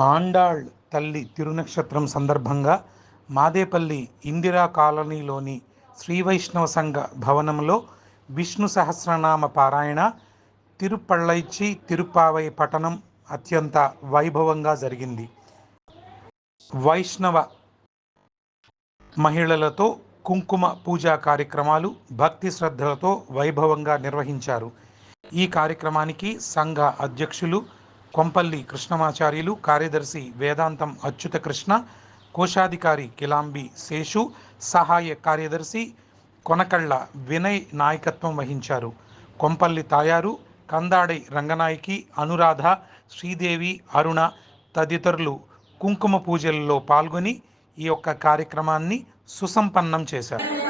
ఆండాళ్ తల్లి తిరునక్షత్రం సందర్భంగా మాదేపల్లి ఇందిరా కాలనీలోని శ్రీవైష్ణవ సంఘ భవనంలో విష్ణు సహస్రనామ పారాయణ, తిరుపళ్ళైచి తిరుప్పావై పఠనం అత్యంత వైభవంగా జరిగింది. వైష్ణవ మహిళలతో కుంకుమ పూజా కార్యక్రమాలు భక్తి శ్రద్ధలతో వైభవంగా నిర్వహించారు. ఈ కార్యక్రమానికి సంఘ అధ్యక్షులు కొంపల్లి కృష్ణమాచార్యులు, కార్యదర్శి వేదాంతం అచ్యుత కృష్ణ, కోశాధికారి కిలాంబి శేషు, సహాయ కార్యదర్శి కొనకళ్ళ వినయ్ నాయకత్వం వహించారు. కొంపల్లి తాయారు, కందాడై రంగనాయకి, అనురాధ, శ్రీదేవి, అరుణ తదితరులు కుంకుమ పూజల్లో పాల్గొని ఈ యొక్క కార్యక్రమాన్ని సుసంపన్నం చేశారు.